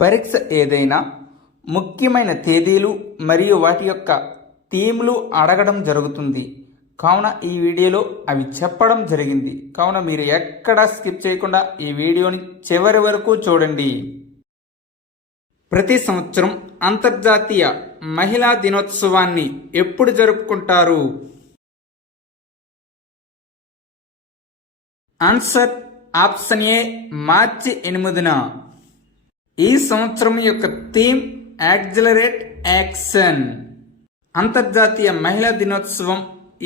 పరీక్ష ఏదైనా ముఖ్యమైన తేదీలు మరియు వాటి యొక్క థీమ్లు అడగడం జరుగుతుంది. కావున ఈ వీడియోలో అవి చెప్పడం జరిగింది. కావున మీరు ఎక్కడా స్కిప్ చేయకుండా ఈ వీడియోని చివరి వరకు చూడండి. ప్రతి సంవత్సరం అంతర్జాతీయ మహిళా దినోత్సవాన్ని ఎప్పుడు జరుపుకుంటారు? ఆన్సర్ ఆప్షన్ ఏ మార్చి 8న. ఈ సంవత్సరం యొక్క థీమ్ యాక్సిలరేట్ యాక్షన్. అంతర్జాతీయ మహిళా దినోత్సవం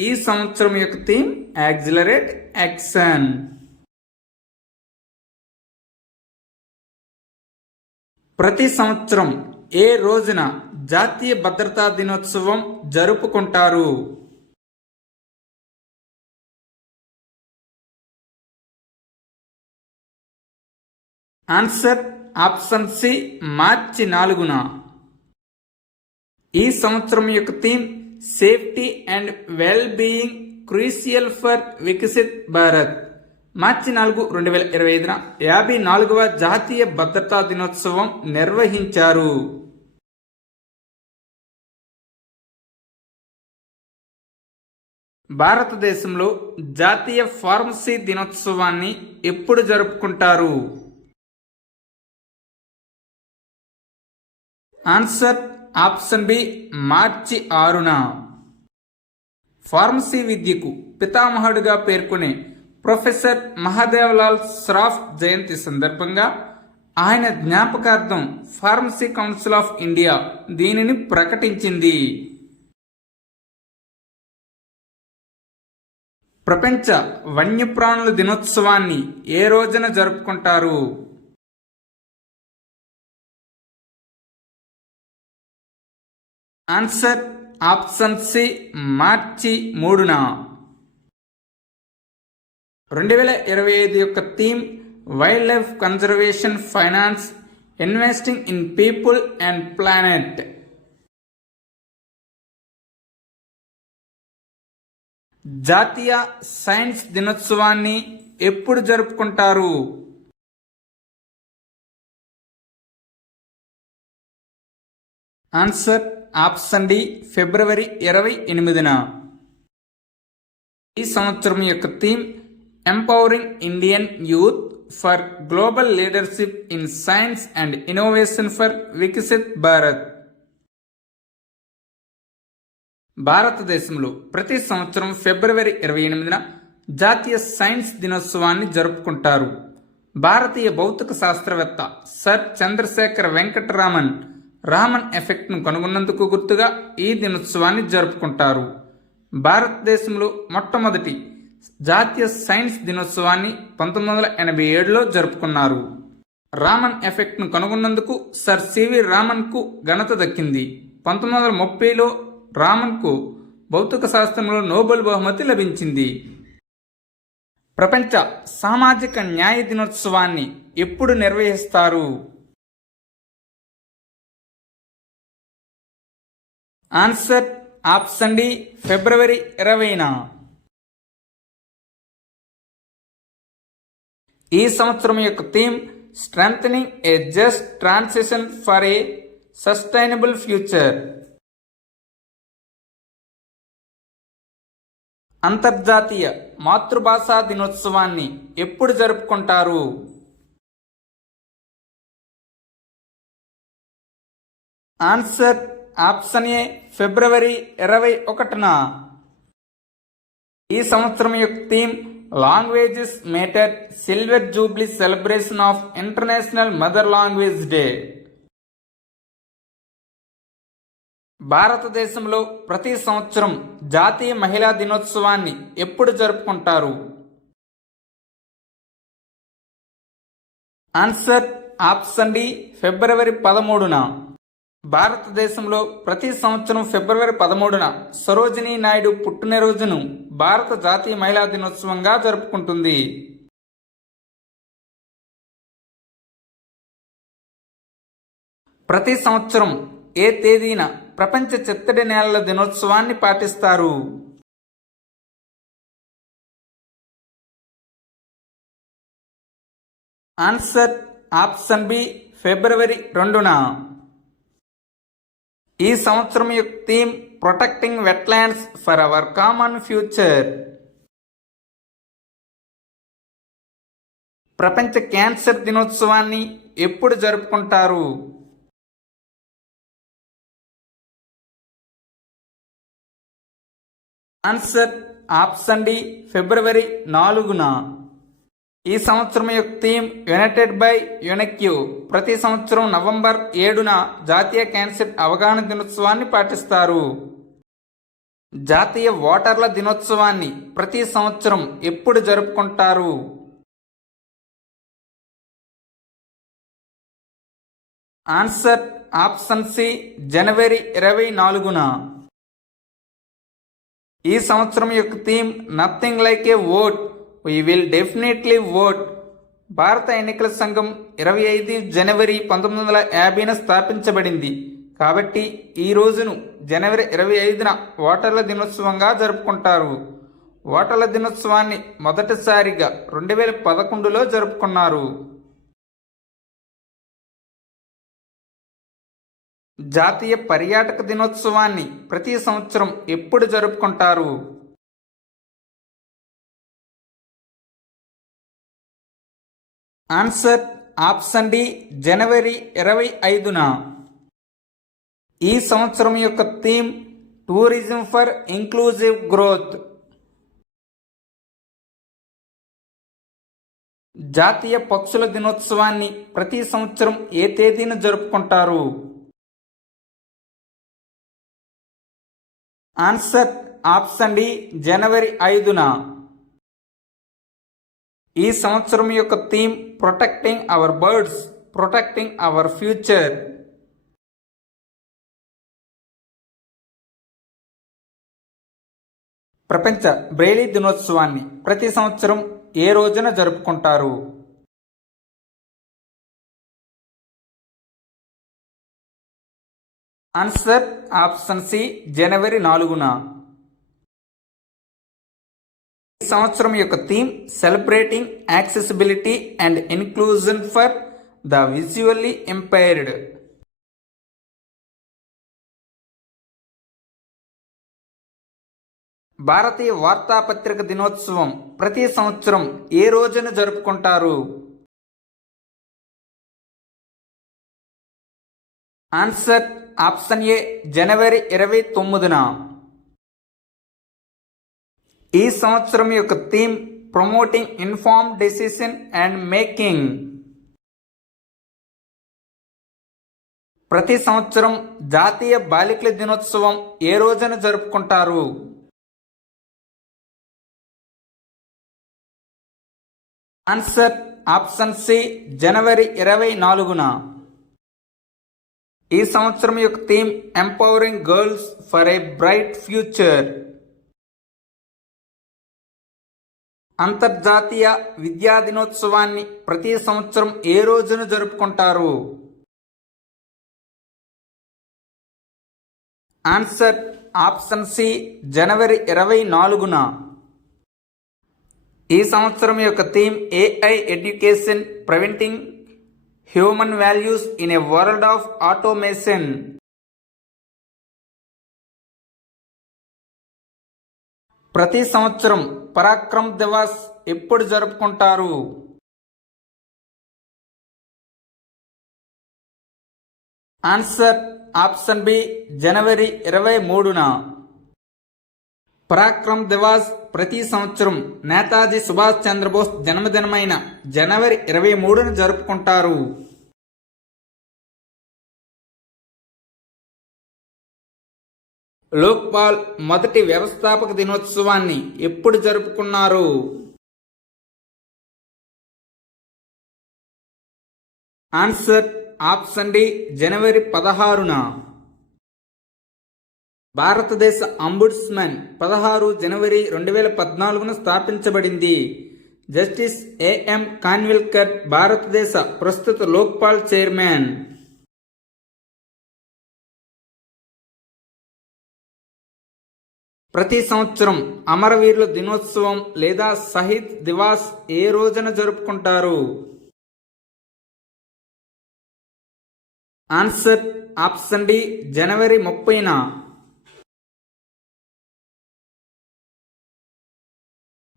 ఈ సంవత్సరం యొక్క థీమ్ యాక్సిలరేట్ యాక్షన్. ప్రతి సంవత్సరం ఏ రోజున జాతీయ భద్రతా దినోత్సవం జరుపుకుంటారు? ఆన్సర్ ఆప్షన్ సి మార్చి 4న. ఈ సంవత్సరం యొక్క theme safety and well being crucial for Viksit Bharat. మార్చి 4, 2025న 54వ జాతీయ భద్రతా దినోత్సవం నిర్వహించారు. భారతదేశంలో జాతీయ ఫార్మసీ దినోత్సవాన్ని ఎప్పుడు జరుపుకుంటారు? ఆన్సర్ ఆప్షన్ బి మార్చి 6న. ఫార్మసీ విద్యకు పితామహుడిగా పేర్కొనే ప్రొఫెసర్ మహాదేవలాల్ శ్రాఫ్ జయంతి సందర్భంగా ఆయన జ్ఞాపకార్థం ఫార్మసీ కౌన్సిల్ ఆఫ్ ఇండియా దీనిని ప్రకటించింది. ప్రపంచ వన్యప్రాణుల దినోత్సవాన్ని ఏ రోజున జరుపుకుంటారు? ఆన్సర్ ఆప్షన్ సి మార్చి 3న. 2025 యొక్క theme wild life conservation finance investing in people and planet. జాతీయ సైన్స్ దినోత్సవాన్ని ఎప్పుడు జరుపుకుంటారు? ఆన్సర్ ఆప్షన్ డి ఫిబ్రవరి 28న. ఈ సంవత్సరం యొక్క theme empowering Indian youth for global leadership in science and innovation for Viksit Bharat. భారతదేశంలో ప్రతి సంవత్సరం ఫిబ్రవరి 28న జాతీయ సైన్స్ దినోత్సవాన్ని జరుపుకుంటారు. భారతీయ భౌతిక శాస్త్రవేత్త సర్ చంద్రశేఖర్ వెంకటరామన్ రామన్ ఎఫెక్ట్ను కనుగొన్నందుకు గుర్తుగా ఈ దినోత్సవాన్ని జరుపుకుంటారు. భారతదేశంలో మొట్టమొదటి జాతీయ సైన్స్ దినోత్సవాన్ని 1987లో జరుపుకున్నారు. రామన్ ఎఫెక్ట్ను కనుగొన్నందుకు సర్ సివి రామన్కు ఘనత దక్కింది. 1930లో రామన్కు భౌతిక శాస్త్రంలో నోబెల్ బహుమతి లభించింది. ప్రపంచ సామాజిక న్యాయ దినోత్సవాన్ని ఎప్పుడు నిర్వహిస్తారు? ఆన్సర్ ఆప్షన్ డి ఫిబ్రవరి 20న. ఈ సంవత్సరం యొక్క theme strengthening a just transition for a sustainable future. అంతర్జాతీయ మాతృభాషా దినోత్సవాన్ని ఎప్పుడు జరుపుకుంటారు? ఆన్సర్ ఆప్షన్ ఏ ఫిబ్రవరి 21న. ఈ సంవత్సరం యొక్క theme languages matter silver jubilee celebration of international mother language day. భారతదేశంలో ప్రతి సంవత్సరం జాతీయ మహిళా దినోత్సవాన్ని ఎప్పుడు జరుపుకుంటారు? ఆన్సర్ ఆప్షన్ డి ఫిబ్రవరి 13న. భారతదేశంలో ప్రతి సంవత్సరం ఫిబ్రవరి 13న సరోజినీ నాయుడు పుట్టినరోజును భారత జాతీయ మహిళా దినోత్సవంగా జరుపుకుంటుంది. ప్రతి సంవత్సరం ఏ తేదీన ప్రపంచ చిత్తడి నేలల దినోత్సవాన్ని పాటిస్తారు? ఆన్సర్ ఆప్షన్ బి ఫిబ్రవరి 2న. ఈ సంవత్సరం యొక్క theme protecting wetlands for our common future. ప్రపంచ క్యాన్సర్ దినోత్సవాన్ని ఎప్పుడు జరుపుకుంటారు? ఆన్సర్ ఆప్షన్ డి ఫిబ్రవరి 4న. ఈ సంవత్సరం యొక్క థీమ్ యునైటెడ్ బై యునెక్యూ. ప్రతి సంవత్సరం నవంబర్ 7న జాతీయ క్యాన్సర్ అవగాహన దినోత్సవాన్ని పాటిస్తారు. జాతీయ ఓటర్ల దినోత్సవాన్ని ప్రతి సంవత్సరం ఎప్పుడు జరుపుకుంటారు? ఆన్సర్ ఆప్షన్ సి జనవరి 24న. ఈ సంవత్సరం యొక్క theme nothing like A vote, we will definitely vote. భారత ఎన్నికల సంఘం 25 జనవరి 1950న స్థాపించబడింది. కాబట్టి ఈ రోజును జనవరి 25న ఓటర్ల దినోత్సవంగా జరుపుకుంటారు. ఓటర్ల దినోత్సవాన్ని మొదటిసారిగా 2011లో జరుపుకున్నారు. జాతీయ పర్యాటక దినోత్సవాన్ని ప్రతి సంవత్సరం ఎప్పుడు జరుపుకుంటారు? ఆన్సర్ ఆప్షన్ డి జనవరి 25న. ఈ సంవత్సరం యొక్క theme tourism for inclusive growth. జాతీయ పక్షుల దినోత్సవాన్ని ప్రతి సంవత్సరం ఏ తేదీన జరుపుకుంటారు? ఆన్సర్ ఆప్షన్ డి జనవరి 5న. ఈ సంవత్సరం యొక్క theme protecting our birds, protecting our future. ప్రపంచ బ్రెయిలీ దినోత్సవాన్ని ప్రతి సంవత్సరం ఏ రోజున జరుపుకుంటారు? ఆన్సర్ ఆప్షన్ సి జనవరి 4న. ఈ సంవత్సరం యొక్క theme celebrating accessibility and inclusion for the visually impaired. భారతీయ వార్తాపత్రిక దినోత్సవం ప్రతి సంవత్సరం ఏ రోజున జరుపుకుంటారు? ఆన్సర్ ఆప్షన్ ఏ జనవరి 29న. ఈ సంవత్సరం యొక్క theme promoting informed decision and making. ప్రతి సంవత్సరం జాతీయ బాలికల దినోత్సవం ఏ రోజున జరుపుకుంటారు? ఆన్సర్ ఆప్షన్ సి జనవరి 24న. ఈ సంవత్సరం యొక్క theme empowering girls for a bright future. అంతర్జాతీయ విద్యా దినోత్సవాన్ని ప్రతి సంవత్సరం ఏ రోజున జరుపుకుంటారు? ఆన్సర్ ఆప్షన్ సి జనవరి 24న. ఈ సంవత్సరం యొక్క theme AI education preventing human values in a world of automation. ప్రతి సంవత్సరం పరాక్రమ్ దివాస్ ఎప్పుడు జరుపుకుంటారు? ఆన్సర్ ఆప్షన్ బి జనవరి 23న. పరాక్రమ్ దివాస్ ప్రతి సంవత్సరం నేతాజీ సుభాష్ చంద్రబోస్ జన్మదినమైన జనవరి 23న జరుపుకుంటారు. లోక్పాల్ మొదటి వ్యవస్థాపక దినోత్సవాన్ని ఎప్పుడు జరుపుకున్నారు? ఆన్సర్ ఆప్షన్ డి జనవరి 16న. భారతదేశ అంబుడ్స్మన్ 16 జనవరి 2014న స్థాపించబడింది. జస్టిస్ ఏఎం ఖాన్విల్కర్ భారతదేశ ప్రస్తుత లోక్పాల్ చైర్మన్. ప్రతి సంవత్సరం అమరవీరుల దినోత్సవం లేదా షహీద్ దివాస్ ఏ రోజున జరుపుకుంటారు? ఆన్సర్ ఆప్షన్ డి జనవరి 30న.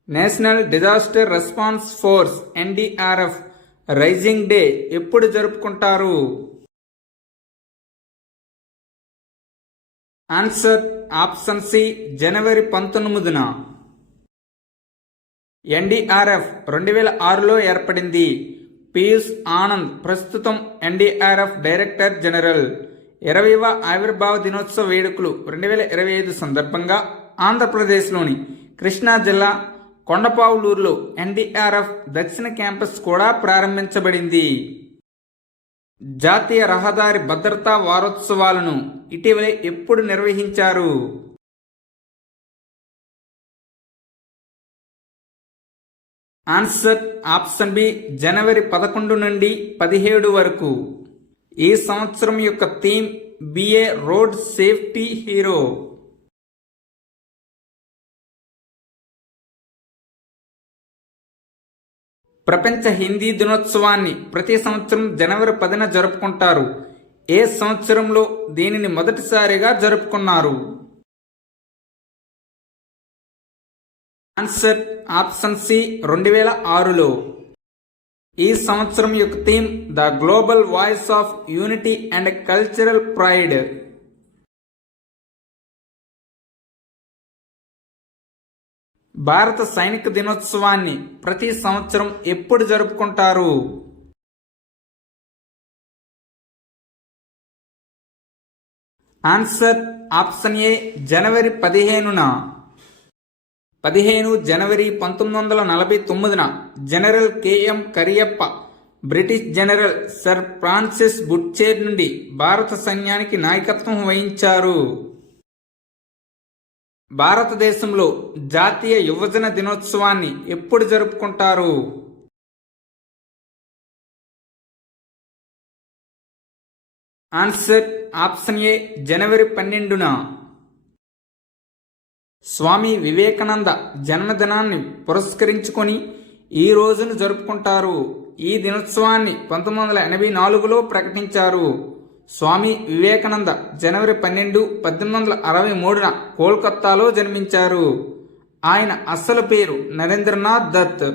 National disaster response force NDRF raising day ఎప్పుడు జరుపుకుంటారు? ఆన్సర్ ఆప్షన్ సి జనవరి 19న. ఎన్డీఆర్ఎఫ్ 2006లో ఏర్పడింది. పీయూష్ ఆనంద్ ప్రస్తుతం ఎన్డీఆర్ఎఫ్ డైరెక్టర్ జనరల్. 20వ ఆవిర్భావ దినోత్సవ వేడుకలు 2025 సందర్భంగా ఆంధ్రప్రదేశ్లోని కృష్ణా జిల్లా కొండపావులూరులో ఎన్డీఆర్ఎఫ్ దక్షిణ క్యాంపస్ కూడా ప్రారంభించబడింది. జాతీయ రహదారి భద్రతా వారోత్సవాలను ఇటీవలే ఎప్పుడు నిర్వహించారు? ఆన్సర్ ఆప్షన్ బి జనవరి 11 నుండి 17 వరకు. ఈ సంవత్సరం యొక్క theme be a road safety hero. ప్రపంచ హిందీ దినోత్సవాన్ని ప్రతి సంవత్సరం జనవరి 10న జరుపుకుంటారు. ఏ సంవత్సరంలో దీనిని మొదటిసారిగా జరుపుకున్నారు? ఆన్సర్ ఆప్షన్ సి 2006లో. ఈ సంవత్సరం యొక్క theme the global voice of unity and cultural pride. భారత సైనిక దినోత్సవాన్ని ప్రతి సంవత్సరం ఎప్పుడు జరుపుకుంటారు? ఆన్సర్ ఆప్షన్ ఏ జనవరి 15న. 15 జనవరి 1949న general KM Cariappa British general sir Francis Bucher నుండి భారత సైన్యానికి నాయకత్వం వహించారు. భారతదేశంలో జాతీయ యువజన దినోత్సవాన్ని ఎప్పుడు జరుపుకుంటారు? ఆన్సర్ ఆప్షన్ ఏ జనవరి 12న. స్వామి వివేకానంద జన్మదినాన్ని పురస్కరించుకొని ఈ రోజును జరుపుకుంటారు. ఈ దినోత్సవాన్ని 1984లో ప్రకటించారు. స్వామి వివేకానంద జనవరి 12, 1863న కోల్కతాలో జన్మించారు. ఆయన అసలు పేరు నరేంద్రనాథ్ దత్.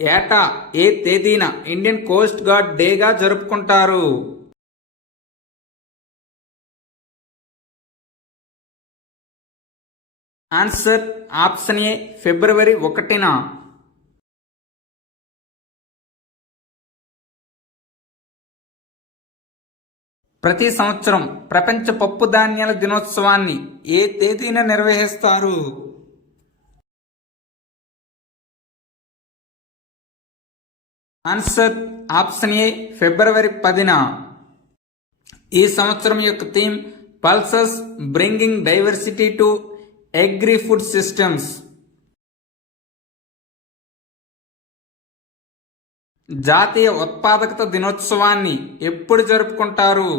ఏటా ఏ తేదీన ఇండియన్ కోస్ట్ గార్డ్ డేగా జరుపుకుంటారు? ఆన్సర్ ఆప్షన్ ఏ ఫిబ్రవరి 1న. ప్రతి సంవత్సరం ప్రపంచ పప్పు ధాన్యాల దినోత్సవాన్ని ఏ తేదీన నిర్వహిస్తారు? ఆన్సర్ ఆప్షన్ ఏ ఫిబ్రవరి 10న. ఈ సంవత్సరం యొక్క theme pulses bringing diversity to agri food systems. జాతీయ ఉత్పాదకత దినోత్సవాన్ని ఎప్పుడు జరుపుకుంటారు?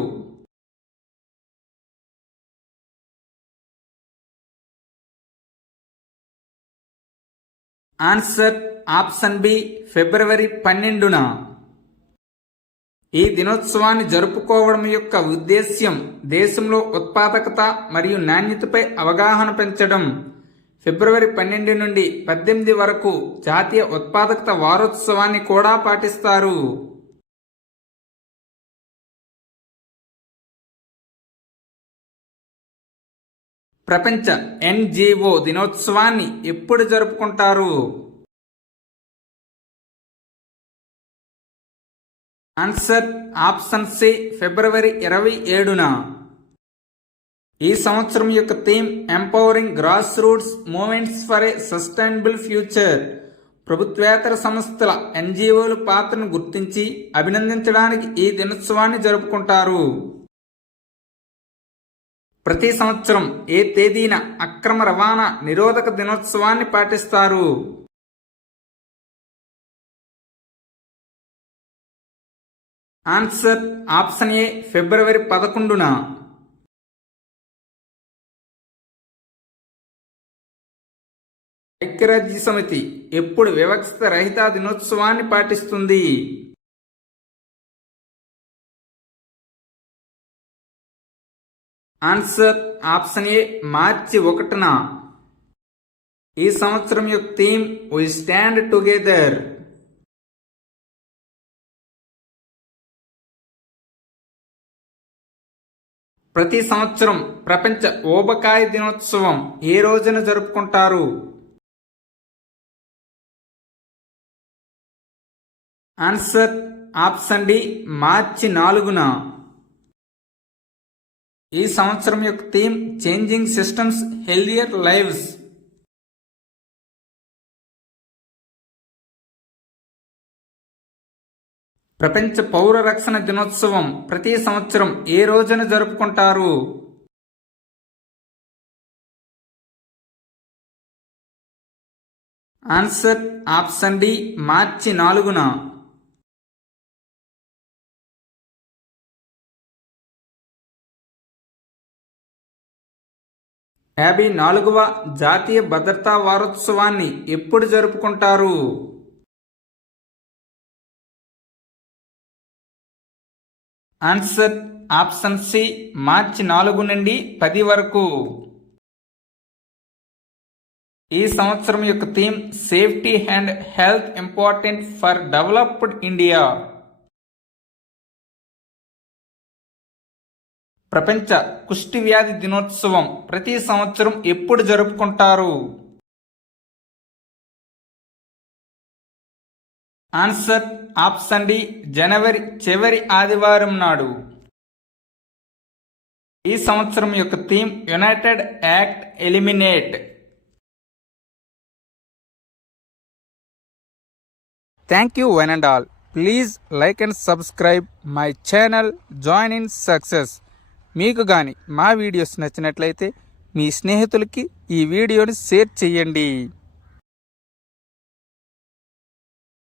ఆన్సర్ ఆప్షన్ బి ఫిబ్రవరి 12న. ఈ దినోత్సవాన్ని జరుపుకోవడం యొక్క ఉద్దేశ్యం దేశంలో ఉత్పాదకత మరియు నాణ్యతపై అవగాహన పెంచడం. ఫిబ్రవరి 12 నుండి 18 వరకు జాతీయ ఉత్పాదకత వారోత్సవాన్ని కూడా పాటిస్తారు. ప్రపంచ ఎన్జిఓ దినోత్సవాన్ని ఎప్పుడు జరుపుకుంటారు? ఆన్సర్ ఆప్షన్ సి ఫిబ్రవరి 27న. ఈ సంవత్సరం యొక్క theme empowering grass roots movements for a sustainable future. ప్రభుత్వేతర సంస్థల ఎన్జిఓల పాత్రను గుర్తించి అభినందించడానికి ఈ దినోత్సవాన్ని జరుపుకుంటారు. ప్రతి సంవత్సరం ఏ తేదీన అక్రమ రవాణా నిరోధక దినోత్సవాన్ని పాటిస్తారు? ఆన్సర్ ఆప్షన్ ఏ ఫిబ్రవరి 11న. ఐక్యరాజ్య సమితి ఎప్పుడు వివక్షత రహిత దినోత్సవాన్ని పాటిస్తుంది? ఆన్సర్ ఆప్షన్ ఏ మార్చి 1న. ఈ సంవత్సరం యొక్క థీమ్ వి స్టాండ్ టుగెదర్. ప్రతి సంవత్సరం ప్రపంచ ఊబకాయ దినోత్సవం ఏ రోజున జరుపుకుంటారు? ఆన్సర్ ఆప్షన్ డి మార్చి 4న. ఈ సంవత్సరం యొక్క theme changing systems healthier lives. ప్రపంచ పౌర రక్షణ దినోత్సవం ప్రతి సంవత్సరం ఏ రోజున జరుపుకుంటారు? ఆన్సర్ ఆప్షన్ డి మార్చి 4న. 54వ జాతీయ భద్రతా వారోత్సవాన్ని ఎప్పుడు జరుపుకుంటారు? ఆన్సర్ ఆప్షన్ సి మార్చి 4 నుండి 10 వరకు. ఈ సంవత్సరం యొక్క theme safety and health important for developed India. ప్రపంచ కుష్టి వ్యాధి దినోత్సవం ప్రతి సంవత్సరం ఎప్పుడు జరుపుకుంటారు? ఆన్సర్ ఆప్షన్ డి జనవరి చివరి ఆదివారం నాడు. ఈ సంవత్సరం యొక్క theme United act eliminate. Thank you one and all. Please like and subscribe my channel join in success. మీకు కానీ మా వీడియోస్ నచ్చినట్లయితే మీ స్నేహితులకి ఈ వీడియోని షేర్ చేయండి.